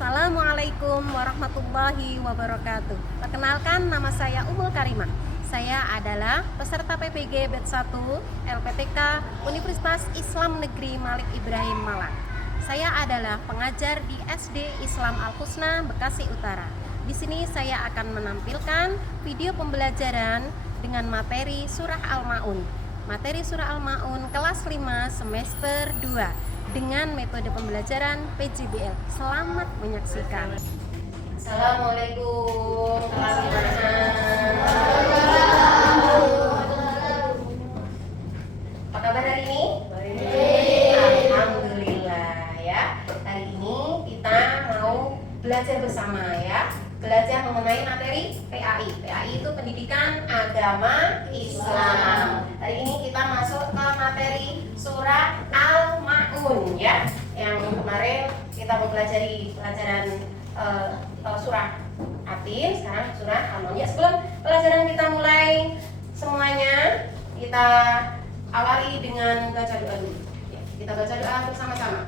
Assalamualaikum warahmatullahi wabarakatuh. Perkenalkan, nama saya Ummul Karimah. Saya adalah peserta PPG Batch 1 LPTK Universitas Islam Negeri Malik Ibrahim Malang. Saya adalah pengajar di SD Islam Al-Husna, Bekasi Utara. Di sini saya akan menampilkan video pembelajaran dengan materi Surah Al-Ma'un. Materi Surah Al-Ma'un kelas 5 semester 2 dengan metode pembelajaran PJBL. Selamat menyaksikan. Assalamualaikum. Kelas gimana? Apa kabar hari ini? Baik. Alhamdulillah ya. Hari ini kita mau belajar bersama ya. Belajar mengenai materi PAI. PAI itu Pendidikan Agama Islam. Hari ini kita masuk ke materi Surah Al-Ma'un ya. Yang kemarin kita mempelajari pelajaran surah Atin, sekarang surah Al-Ma'un. Ya, sebelum pelajaran kita mulai semuanya, kita awali dengan baca doa dulu. Ya, kita baca doa bersama-sama.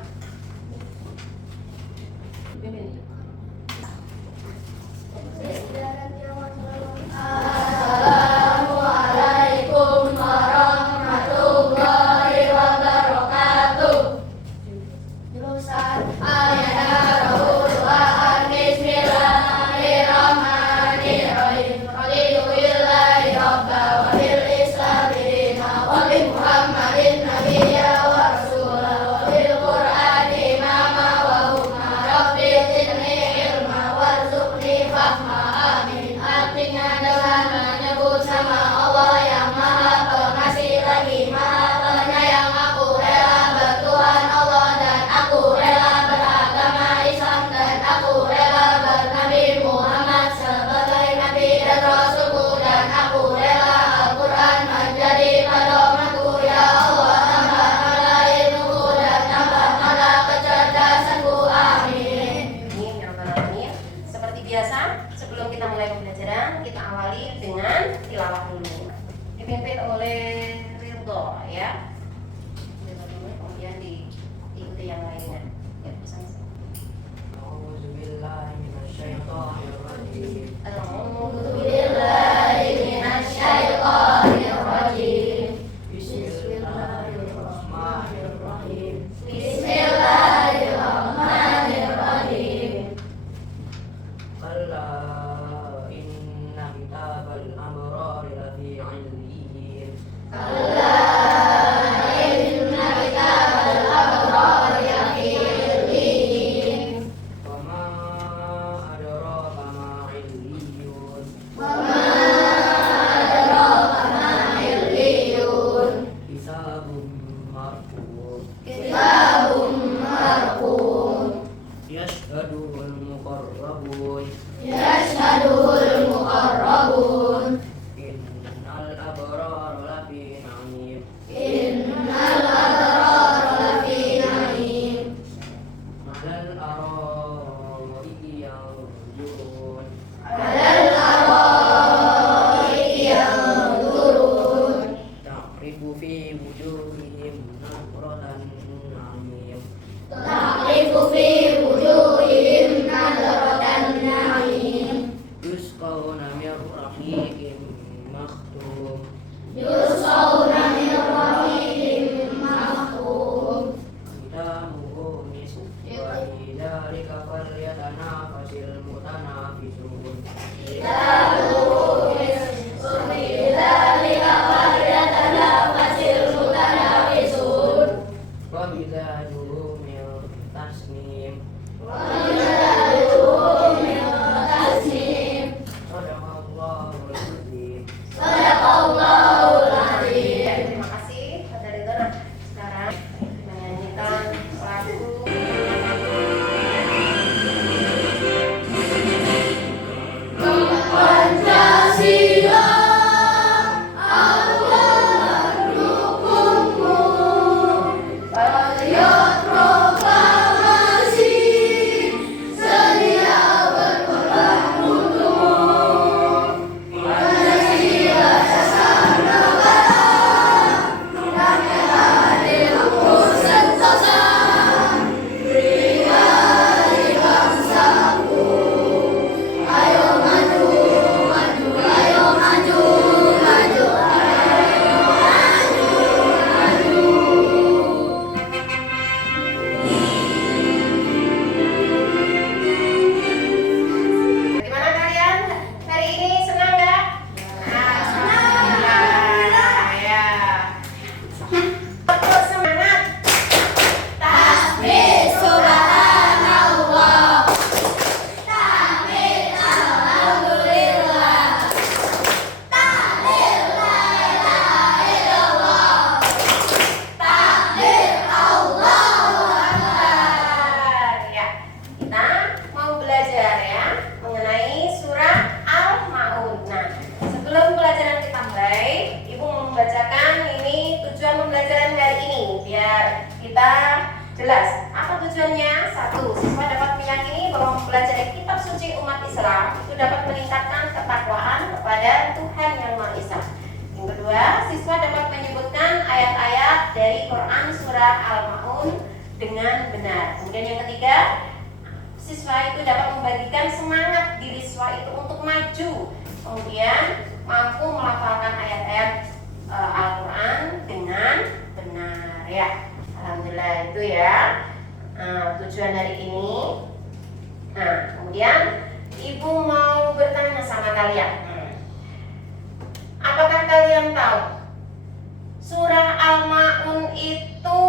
Assalamualaikum warahmatullahi wabarakatuh. Jurusan Al-Quran. Bismillahirrahmanirrahim. Raditu billahi rabba wa bil islami dina wa bi Muhammadin nabiyya wa rasula wa bil Qur'ani imama wa hukma. Rabbi zidni ilma warzuqni fahma. Artinya dengan menyebut nama Allah yang Maha Pengasih lagi Maha Penyayang. Aku rela bertuhan Allah dan aku rela beragama Islam dan aku rela bernabi Muhammad sebagai Nabi dan Rasulku dan aku rela Al-Quran menjadi pedomanku. Ya Allah, tambahkanlah ilmuku dan tambahkanlah kecerdasanku. Amin. Amin ya rabbal alamin. Seperti biasa, sebelum kita mulai pembelajaran, kita awali dengan tilawah dulu. Dipimpin oleh Ridho ya. Ridho dulu, kemudian diikuti yang lainnya. Ya, bersama-sama. A'udzubillahi minasyaitonirrajim. Billahi minasyaitonirrajim. Bismillahirrahmanirrahim. Bismillahirrahmanirrahim. Kalla inna kitabal abrari lafi 'illiyyin. Kalla inna kitabal abrari lafi 'illiyyin. Wa ma adraka ma 'illiyyun. Wa ma adraka ma 'illiyun. Kitabun marqum. Kitabun marqum. Yashhaduhul muqarrabun. Yashhaduhul muqarrabun. Innal abrara lafi na'im. Innal abrara lafi na'im. 'Alal ara'iki yanzurun. Alal ara'iki yanzurun. Ta'rifu fi wujuhihim nadratan na'im. Ta'rifu fi wujuhihim nadratan na'im. Yusqawna min rahiqin makhtum. Yusqawna min rahiqin makhtum. Khitamuhu misk. Wa fi dzalika falyatanafasil mutanafisun. Kitabuhu misk. Wa fi dzalika falyatanafasil mutanafisun. Wa mizajuhu min tasnim. Wa mizajuhu min tasnim. Shadaqallahul azim. Shadaqallahul azim. Terima kasih Pada Ridho. Sekarang menyanyikan lagu Pancasila, Allah mendukungmu. Patriot proklamasi, Jelas. Apa tujuannya? Satu, siswa dapat meyakini bahwa mempelajari kitab suci umat Islam itu dapat meningkatkan ketakwaan kepada Tuhan Yang Maha Esa. Yang kedua, siswa dapat menyebutkan ayat-ayat dari Quran surah Al-Ma'un dengan benar. Kemudian yang ketiga, siswa itu dapat membagikan semangat diri siswa itu untuk maju. Kemudian mampu melafalkan ayat-ayat Al-Quran dengan benar ya. Alhamdulillah itu ya tujuan hari ini. Nah, kemudian ibu mau bertanya sama kalian. Apakah kalian tahu surah Al-Ma'un itu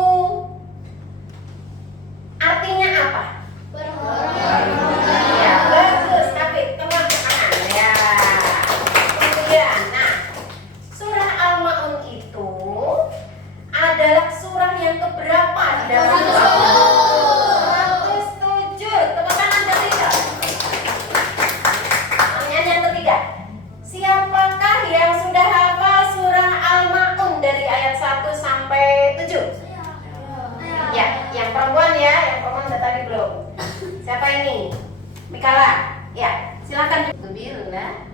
artinya apa? Ya, bagus, tapi teman ke kanan ya. Kemudian, nah, surah Al-Ma'un itu adalah surah yang keberapa di dalam Al-Quran? 107. Tepuk tangan ketiga. Pertanyaan yang ketiga. Siapakah yang sudah hafal surah Al-Ma'un dari ayat 1 sampai 7? Ya, yang perempuan ya, yang perempuan udah tadi belum. Siapa ini? Mikala. Ya, silakan. Bismillah.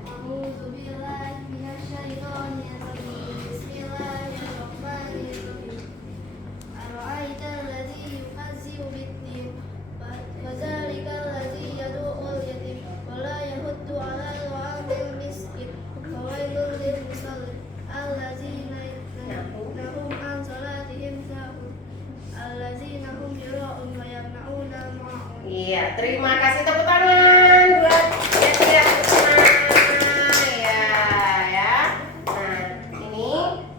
Iya, terima kasih, tepuk tangan buat Yasir Kusma. Ya. Nah,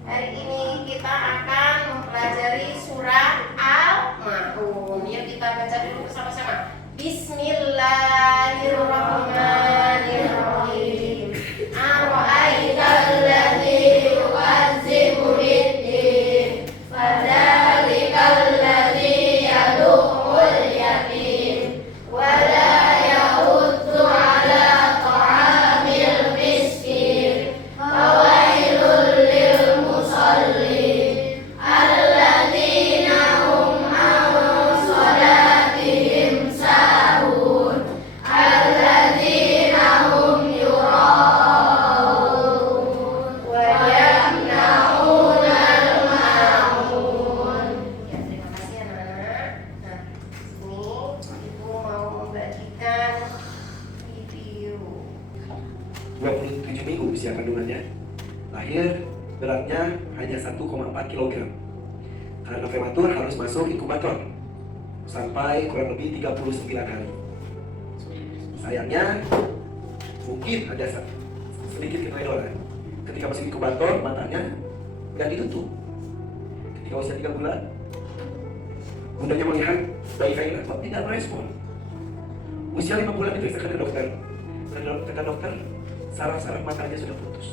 hari ini kita akan mempelajari surah Al-Ma'un. Yuk kita baca dulu bersama-sama. Bismillahirrahmanirrahim. Ara'aital ladzi yu'azzibu bid-din, fadzalikal ladzi yad'ul yatim wala yahuddu ala ta'amil miskin fawailul lil musallin alladzina hum an salatihim sahun alladzina hum yura'un wa yamna'una al-ma'un. Ya, terima kasih anak-anak. Nah, ini ibu mau membagikan video. 27 minggu usia kandungannya. Lahir beratnya hanya 1,4 kg. Karena prematur harus masuk inkubator sampai kurang lebih 39 hari. Sayangnya mungkin ada sedikit keteledoran. Ketika masih inkubator matanya udah ditutup. Ketika usia 3 bulan bundanya melihat bayi Kaila tapi tidak merespon. Usia 5 bulan diperiksakan ke dokter. Kata dokter, saraf-saraf matanya sudah putus.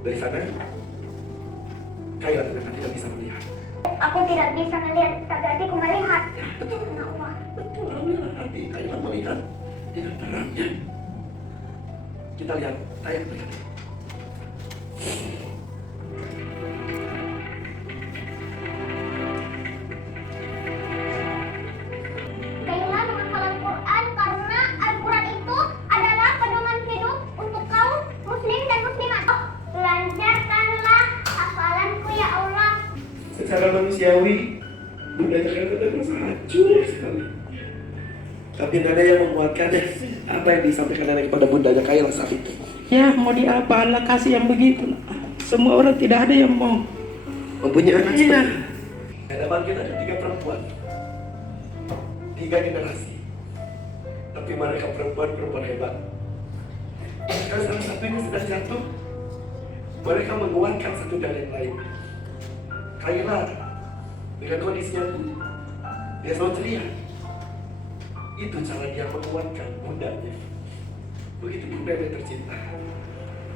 Dari sana, Kaila ternyata tidak bisa melihat. Aku tidak bisa melihat, tapi hatiku melihat. Betul, betul, alhamdulillah. Hati Kaila melihat dengan terangnya. Kita lihat tayang berikutnya. Kaila menghafal Al-Quran karena Al-Quran itu adalah pedoman hidup untuk kaum muslim dan muslimat. Oh, lancarkanlah hafalanku ya Allah. Secara manusiawi, Bunda Kaila terasa hancur sekali. Tapi tidak ada yang menguatkannya. Apa yang disampaikan nenek kepada Bundanya Kaila saat itu? Ya mau di apa, Allah kasih yang begitu. Semua orang tidak ada yang mau. Mempunyai anak Iya. seperti itu. Di hadapan kita ada 3 perempuan, 3 generasi. Tapi mereka perempuan hebat. Jika salah satunya sudah jatuh, mereka menguatkan satu dan yang lain. Kaila dengan kondisinya itu, dia selalu teriak. Itu cara dia menguatkan bundanya. Begitu bunda yang tercinta.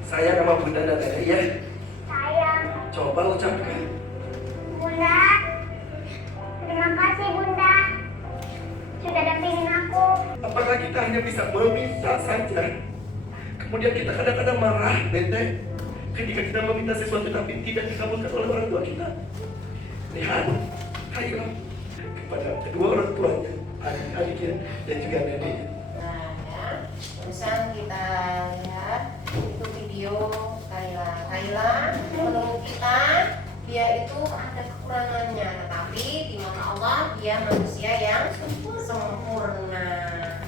Saya nama bunda dan ayah ya. Sayang, Coba ucapkan. Bunda. Terima kasih Bunda. Sudah dampingin aku. Apakah kita hanya bisa meminta saja? Kemudian kita kadang-kadang marah, bete ketika kita meminta sesuatu tapi tidak dikabulkan oleh orang tua kita. Lihat, Kaila kepada kedua orang tuanya, adik-adiknya dan juga neneknya. Nah ya, terusan kita lihat itu video Kaila menurut kita dia itu ada kekurangannya, tetapi di mata Allah dia manusia yang sempurna.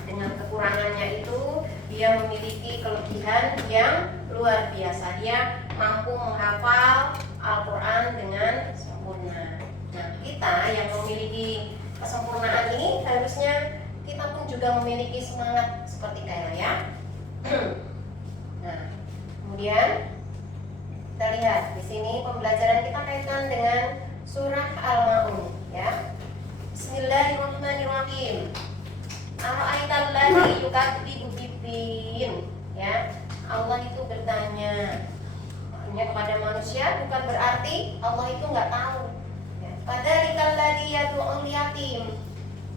Dengan kekurangannya itu dia memiliki kelebihan yang luar biasa. Dia mampu menghafal Al-Quran dengan sempurna. Nah, kita yang memiliki kesempurnaan ini harusnya kita pun juga memiliki semangat seperti Kaila ya. Nah, kemudian kita lihat di sini pembelajaran kita kaitkan dengan surah Al-Maun ya. Bismillahirrahmanirrahim. Ara'aital ladzi yukadzibu biddin ya. Allah itu bertanya hanya kepada manusia, bukan berarti Allah itu nggak tahu. Padzalikal ladzi yad'ul yatim.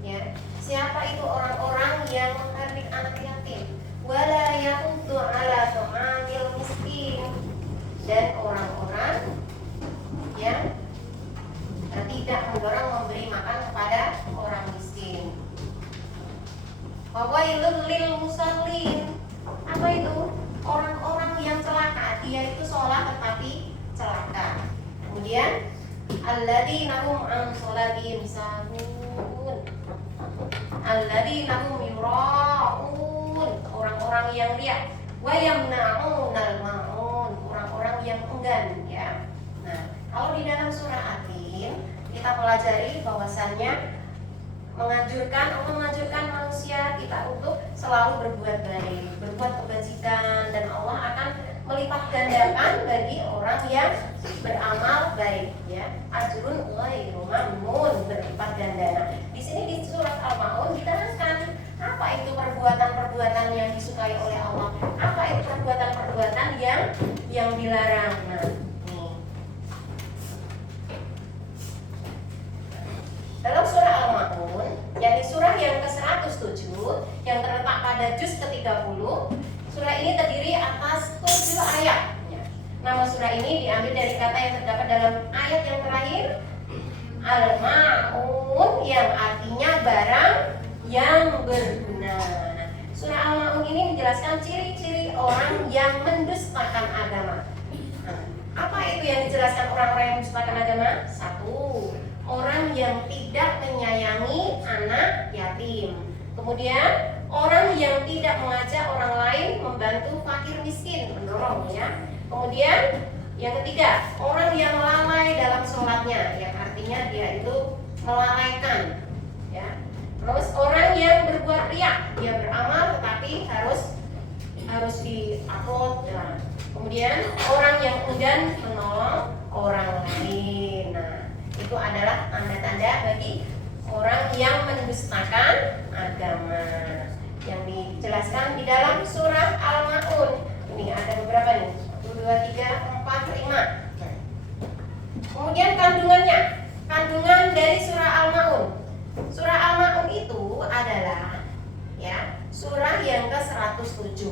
Ya, siapa itu orang-orang yang menghardik anak yatim? Wala yahuddu ala ta'amil miskin. Dan orang-orang yang tidak mendorong memberi makan kepada orang miskin. Wawailul lil musallin. Apa itu? Orang-orang yang celaka. Dia itu sholat tetapi celaka. Kemudian alladzina hum an sholatihim sahun. Alladzina hum yura'un. Orang-orang yang riya. Wa yamna'unal ma'un. Orang-orang yang enggan ya. Nah, kalau di dalam surah Atin kita pelajari bahwasannya Allah menganjurkan manusia kita untuk selalu berbuat baik, berbuat kebajikan, dan Allah akan melipat gandakan bagi orang yang beramal baik ya. Ajrun ghairu mamnun, berlipat ganda. Nah, di sini di surat Al-Maun diterangkan apa itu perbuatan-perbuatan yang disukai oleh Allah, apa itu perbuatan-perbuatan yang dilarang. Nah, nih. Dalam surah Al-Maun, yakni surah yang ke-107 yang terletak pada juz ke-30, surah ini terdiri atas 7 ayat. Nama surah ini diambil dari kata yang terdapat dalam ayat yang terakhir, Al-Ma'un, yang artinya barang yang berguna. Surah Al-Ma'un ini menjelaskan ciri-ciri orang yang mendustakan agama. Nah, apa itu yang dijelaskan orang-orang yang mendustakan agama? Satu, orang yang tidak menyayangi anak yatim. Kemudian orang yang tidak mengajak orang lain membantu fakir miskin, mendorong ya. Kemudian yang ketiga, orang yang lalai dalam sholatnya, yang artinya dia itu melalaikan ya. Terus orang yang berbuat riya, dia beramal tetapi harus di-upload ya. Kemudian orang yang enggan menolong orang lain. Nah, itu adalah tanda-tanda bagi orang yang mendustakan agama yang dijelaskan di dalam surah Al-Maun. Ini ada beberapa nih, 1, 2, 3, 4, 5. Kemudian kandungan dari surah Al-Maun. Surah Al-Maun itu adalah ya surah yang ke-107.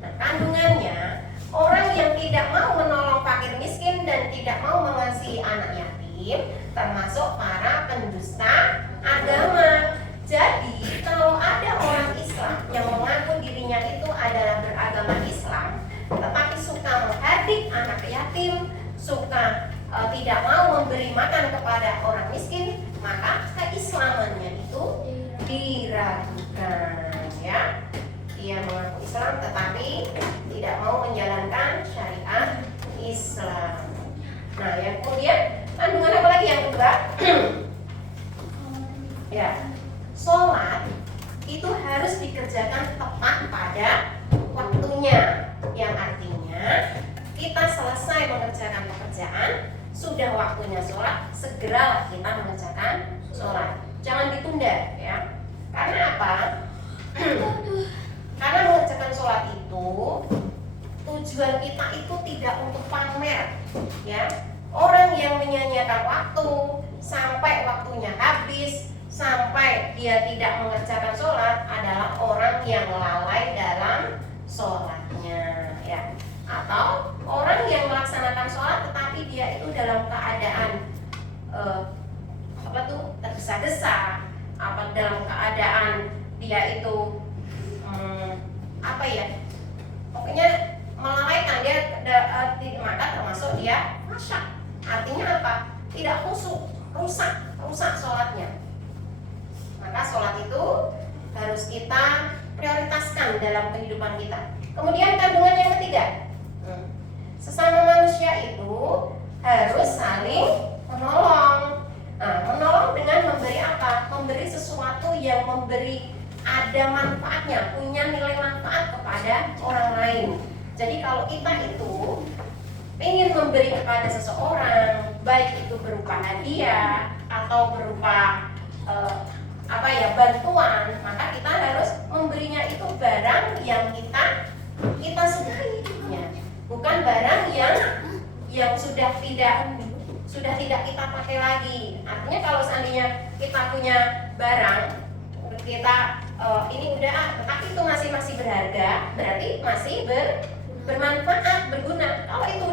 Nah, kandungannya orang yang tidak mau menolong fakir miskin dan tidak mau mengasihi anak yatim termasuk para pendusta agama. Jadi kalau ada orang Islam yang mengaku dirinya itu adalah beragama Islam tetapi suka menghardik anak yatim, suka tidak mau memberi makan kepada orang miskin, maka keislamannya itu diragukan ya. Dia mengaku Islam tetapi tidak mau menjalankan syariat Islam. Nah, yang kemudian kandungan apa lagi yang kedua? Ya, sholat itu harus dikerjakan tepat pada waktunya. Yang artinya kita selesai mengerjakan pekerjaan, sudah waktunya sholat, segera kita mengerjakan sholat. Jangan ditunda ya. Karena apa? Karena mengerjakan sholat itu tujuan kita itu tidak untuk pamer ya. Orang yang menyanyiakan waktu sampai waktunya habis, sampai dia tidak mengerjakan sholat adalah orang yang lalai dalam sholatnya ya. Atau orang yang melaksanakan sholat tetapi dia itu dalam keadaan tergesa-gesa, dalam keadaan dia itu apa ya, pokoknya melalaikan dia, maka termasuk dia masyak. Artinya apa? Tidak khusyuk, rusak sholatnya. Maka sholat itu harus kita prioritaskan dalam kehidupan kita. Kemudian kandungan yang ketiga, sesama manusia itu harus saling menolong. Nah, menolong dengan memberi apa? Memberi sesuatu yang memberi ada manfaatnya, punya nilai manfaat kepada orang lain. Jadi kalau kita itu ingin memberi kepada seseorang, baik itu berupa hadiah atau berupa bantuan, maka kita harus memberinya itu barang yang kita sukai, ya. Bukan barang yang sudah tidak kita pakai lagi. Artinya kalau seandainya kita punya barang, kita ini udah tetapi itu masih berharga, berarti masih bermanfaat, berguna. Kalau itu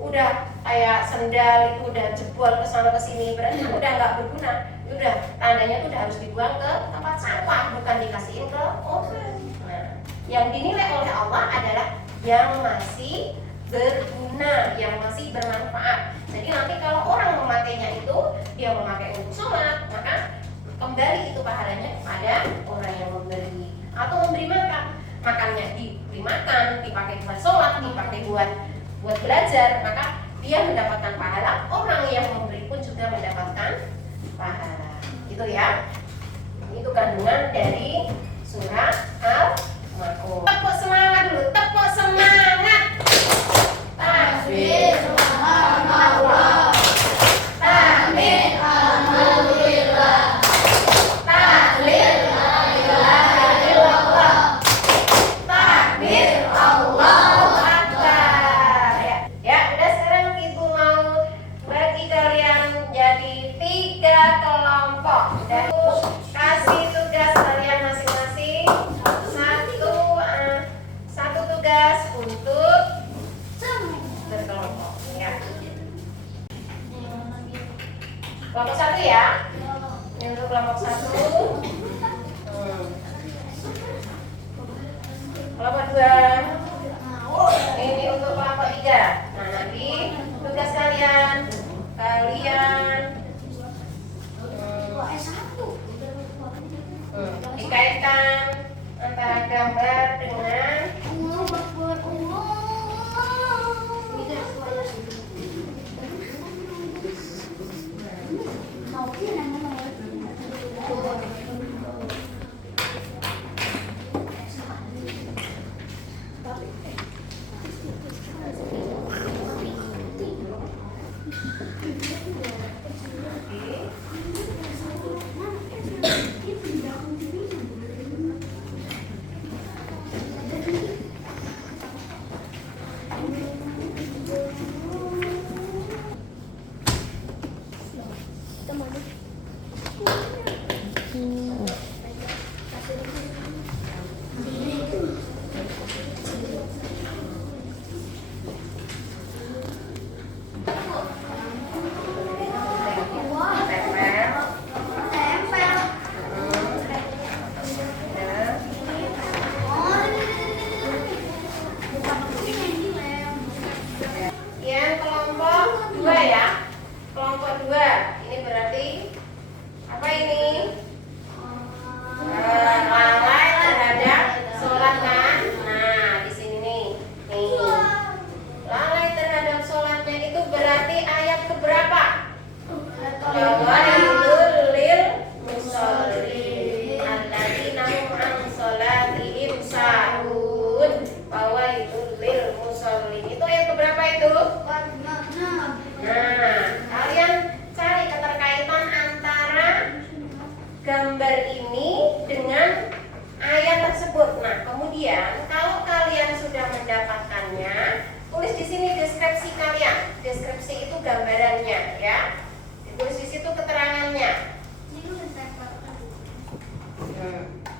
udah kayak sendal itu udah jebol ke sana ke sini, berarti udah nggak berguna. Udah tandanya tuh udah harus dibuang ke tempat sampah, bukan dikasihin ke orang. Nah, yang dinilai oleh Allah adalah yang masih berguna, yang masih bermanfaat. Jadi nanti kalau orang memakainya itu dia memakai untuk sholat, maka kembali itu pahalanya kepada orang yang memberi atau memberi makan. Makannya diberi makan, dipakai buat sholat, dipakai buat belajar, maka dia mendapatkan pahala. Orang yang memberi pun juga mendapatkan pahala. Itu ya. Itu kandungan dari surah Al-Maun. Tepuk semangat dulu, tepuk semangat. Takbir, subhanallah. Tahmid, alhamdulillah. Tahlil, la ilaha illallah. Takbir, Allahu Akbar. Ya, udah sekarang ibu mau bagi kalian jadi 3 kelompok. Dan kasih tugas kalian masing-masing satu tugas untuk berkelompok, ya. Kelompok 1 ya. Ini untuk kelompok 1. Kelompok 2. Ini untuk kelompok 3. Nah, nanti tugas kalian dikaitkan antara gambar dengan gambar ini dengan ayat tersebut. Nah, kemudian kalau kalian sudah mendapatkannya, tulis di sini deskripsi kalian. Deskripsi itu gambarannya, ya. Tulis di situ keterangannya.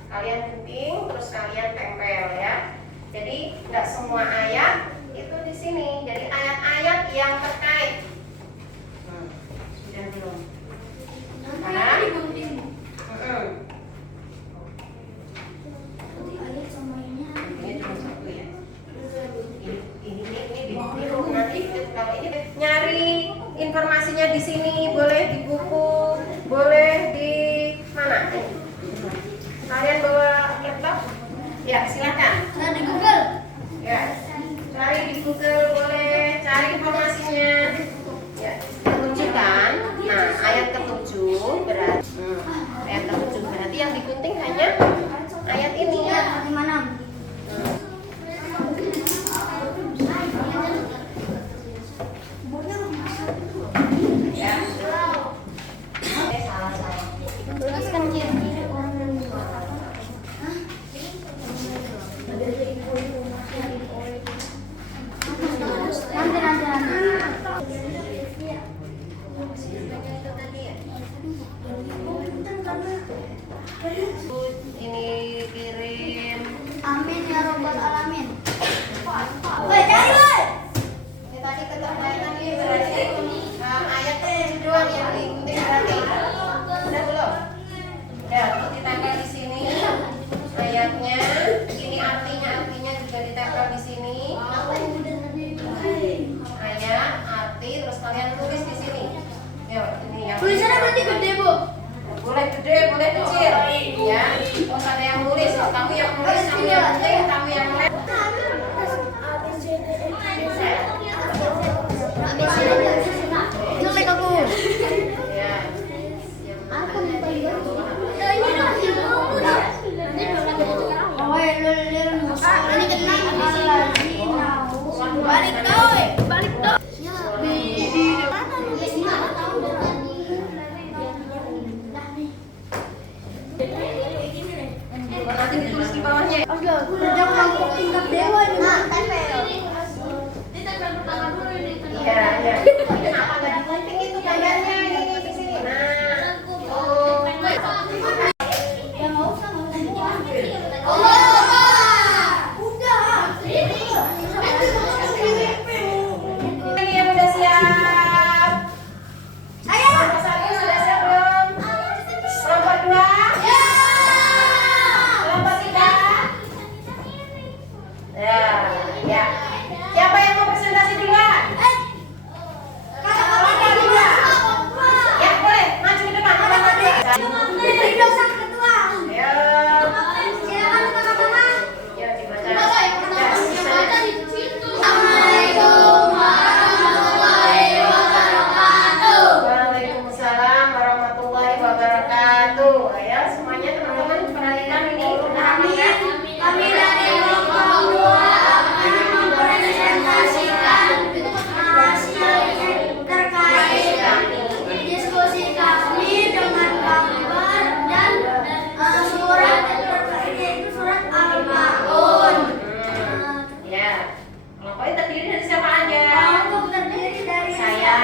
Kalian gunting, terus kalian tempel, ya. Jadi nggak semua ayat itu di sini. Jadi ayat-ayat yang terkait. Sudah belum? Karena sini, boleh di buku, boleh di mana? Kalian bawa laptop? Ya, silakan. Nah, di Google. Ya, cari di Google, boleh cari informasinya. Ya, tunjukkan. Nah, ayat ke-7 berarti ayat ke-7 berarti yang digunting hanya ayat ini. Iya, di mana? Ya. Salah. Tuliskan kiri. Ini kirim. Amin ya robbal alamin. Woi, cari woi. Ini tadi keterkaitan ini berarti ayat ke-7 doang yang digunting berarti. Udah belum? Ya, untuk ditempel di sini ayatnya. Ini artinya juga ditempel di sini. Ayat, arti, terus kalian tulis di sini. Yuk, ini yang Tulisannya berarti gede, Bu. boleh gede, boleh kecil, ya. Terus ada yang nulis, kamu yang nulis, kamu yang gunting, kamu yang lem. Jelek aku. Ya. Ini kena balik doi. Balik doi. Nanti ditulis di bawahnya. Kerja kelompok tingkat dewa ini. Iya, iya. Kenapa nggak digunting itu gambarnya ini di sini? Nah, oh. Ini yang udah siap. Kelompok 1 sudah siap belum? Kelompok 2? Kelompok 3? Ya. Siapa yang mau presentasi duluan? Ya, boleh. Maju ke depan. Ya, dibaca. Waalaikumsalam warahmatullahi wabarakatuh. Ya, semuanya teman-teman perhatikan ini. Kami dari kelompok 2 akan mempresentasikan hasil terkait diskusi kami dengan gambar dan surat terkait yaitu surat Al-Maun. Ya. Kelompok ini terdiri dari siapa aja? Kelompok terdiri dari saya,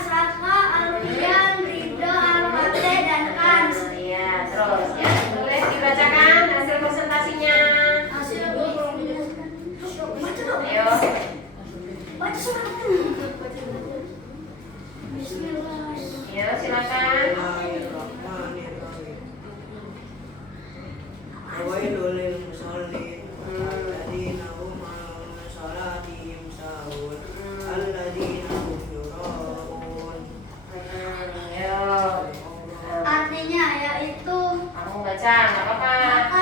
Saka, Alfian, Ridho, Al-Fateh, dan Kans. Ya, terus ya. Boleh dibacakan hasil presentasinya. Ayo. Baca surat. Ya, silakan. Bismillahirrahmanirrahim. Wailul lil musallin alladzina hum 'an salatihim sahun alladzina hum yura'un. Ayo. Artinya yaitu Kamu baca, nggak apa-apa.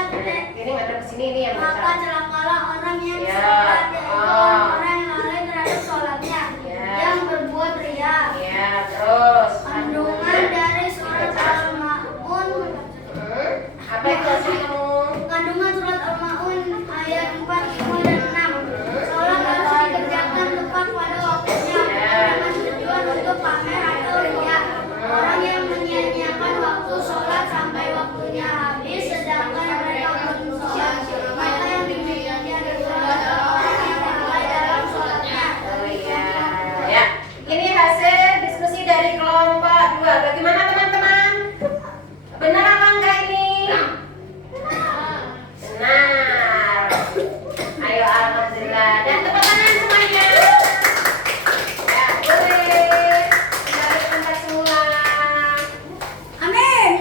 Ini ngadep ke sini nih yang maka baca. celakalah orang yang Ya. sholat yaitu Oh. orang yang lalai terhadap sholatnya Ya. yang berbuat riya. Ya, terus. Kandungan dari surat Al-Maun. Apa itu hasil kamu? Kandungan surat Al-Maun ayat 4, 5, dan 6. Sholat harus dikerjakan tepat pada waktunya dengan tujuan untuk pamer atau riya. Orang yang menyia-nyiakan waktu sholat sampai waktunya habis sedangkan mereka belum sholat, maka yang demikian adalah orang yang lalai dalam sholatnya. Oh iya. Ya. Ini hasil diskusi dari kelompok 2. Bagaimana teman-teman? Benar apa enggak ini? Benar. Ayo, alhamdulillah. Dan tepuk tangan semuanya. Ya, boleh. Kembali ke tempat semula. Amin.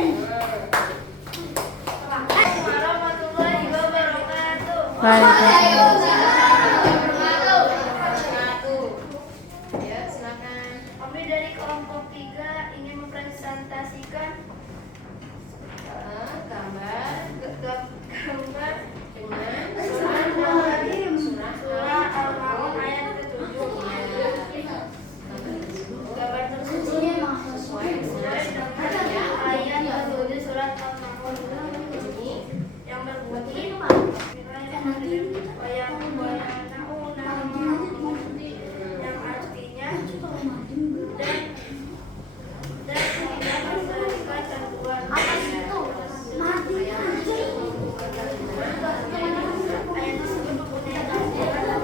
Warahmatullahi wabarakatuh. Waalaikumsalam. Satu. Ya, silakan. Kami dari kelompok yang artinya dan tidak memberikan gangguan. Ayat tersebut mempunyai tafsiran.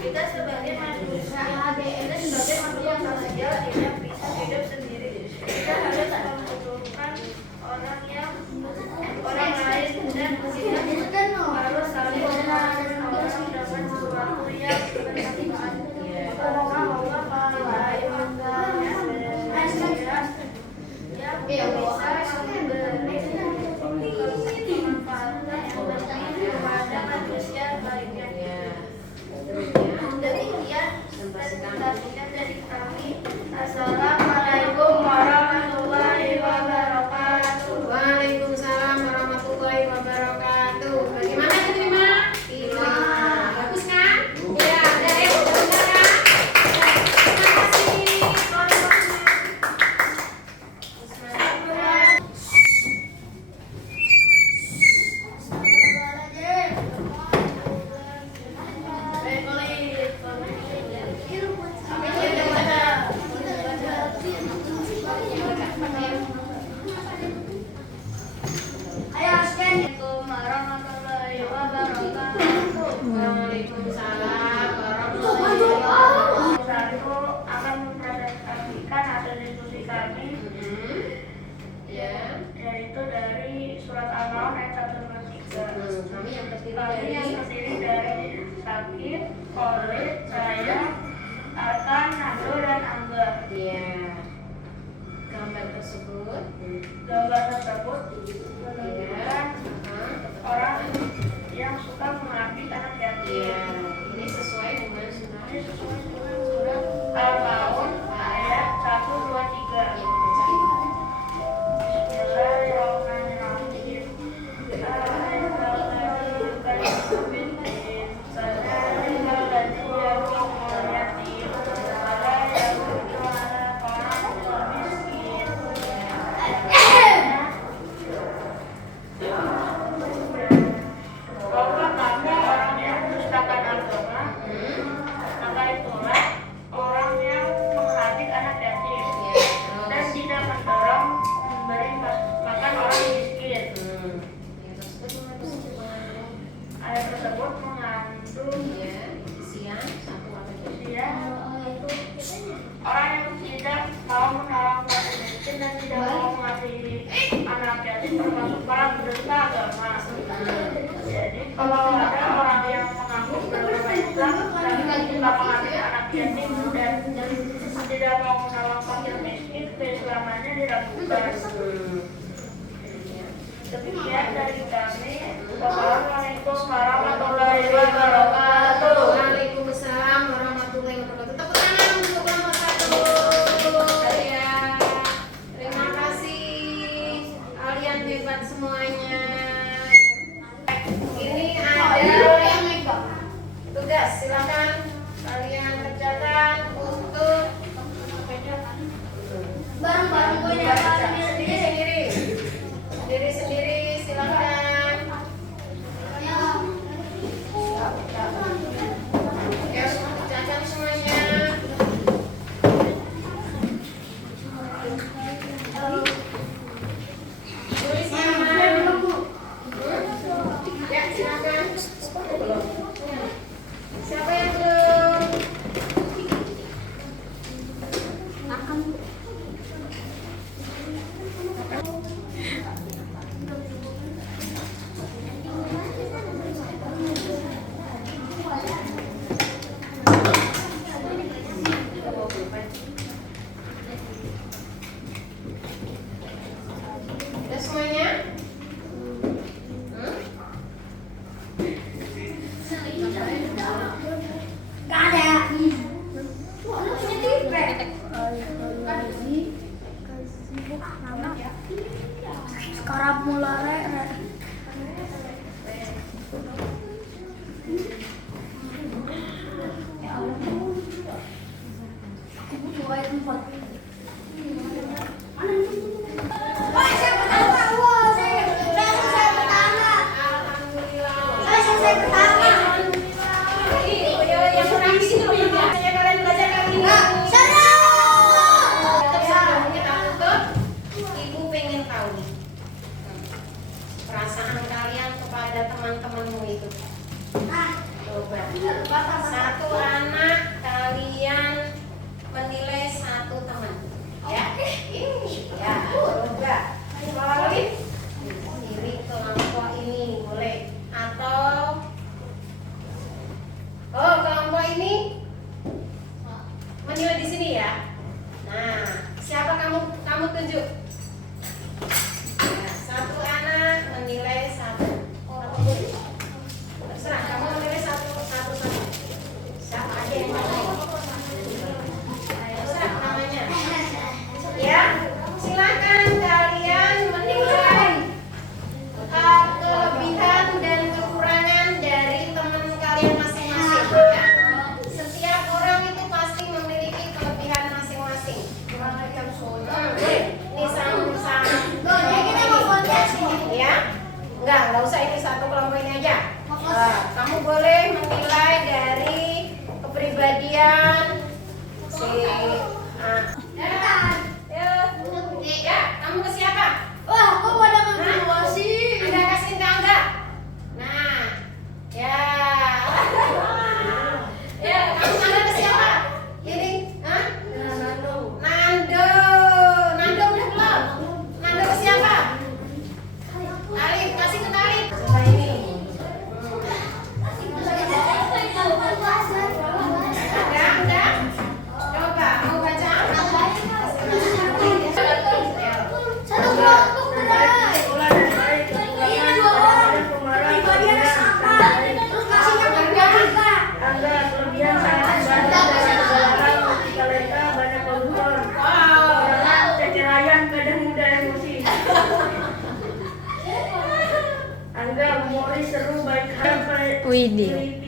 Kita sebagai manusia sosial tidak bisa hidup sendiri. Kita harus membutuhkan orang lain dan kita harus saling menolong orang dengan sesuatu yang bermanfaat. Yang bisa memberi kemanfaatan kepada manusia lainnya. Demikian presentasinya dari kami. Assalamualaikum warahmatullahi wabarakatuh. Waalaikumsalam warahmatullahi wabarakatuh. Bagaimana diterima? Diterima. Bagus kan? Ya, ada yang benar kan? Terima kasih. Assalamualaikum warahmatullahi wabarakatuh. Waalaikumsalam warahmatullahi wabarakatuh. Satu akan mempresentasikan hasil diskusi kami, Ya. yaitu dari surat Al-Maun ayat 1-3. Kami yang terdiri Kami yang terdiri dari Sakit, Khalid, saya, Arkan, Nando, dan Angga. Iya. Gambar tersebut. Gambar tersebut Iya. menunjukkan orang yang suka mengabdi anak yatim. Iya. Ini sesuai dengan sunnah. Ini sesuai dengan surat Al-Maun ayat 1-2-3. Yang bacain. Bismillahirrahmanirrahim. Bahwa kamu orang yang mendustakan agama, maka itulah orang yang menghabis anak yatim dan tidak mendorong memberi makan orang miskin. Ayat tersebut mengandung Isian satu apa itu? isian orang yang tidak mau menolong orang miskin dan tidak mau mengasihi anak yatim termasuk para pendusta agama. Jadi kalau ada orang yang mengaku beragama Islam tapi tidak mengasihi anak yatim dan tidak mau menolong fakir miskin, keislamannya diragukan. Demikian dari kami. Wassalamualaikum warahmatullahi wabarakatuh. Waalaikumsalam warahmatullahi wabarakatuh. Tepuk tangan untuk nomor 1. Ya. Terima kasih. Kalian hebat semuanya. Ini ada tugas. Silakan kalian kerjakan untuk Barang-barang punya diri sendiri. Diri sendiri silakan. Ya, kerjakan semuanya. Tulisnya mana? Ya, silakan. Siapa yang belum? Widih.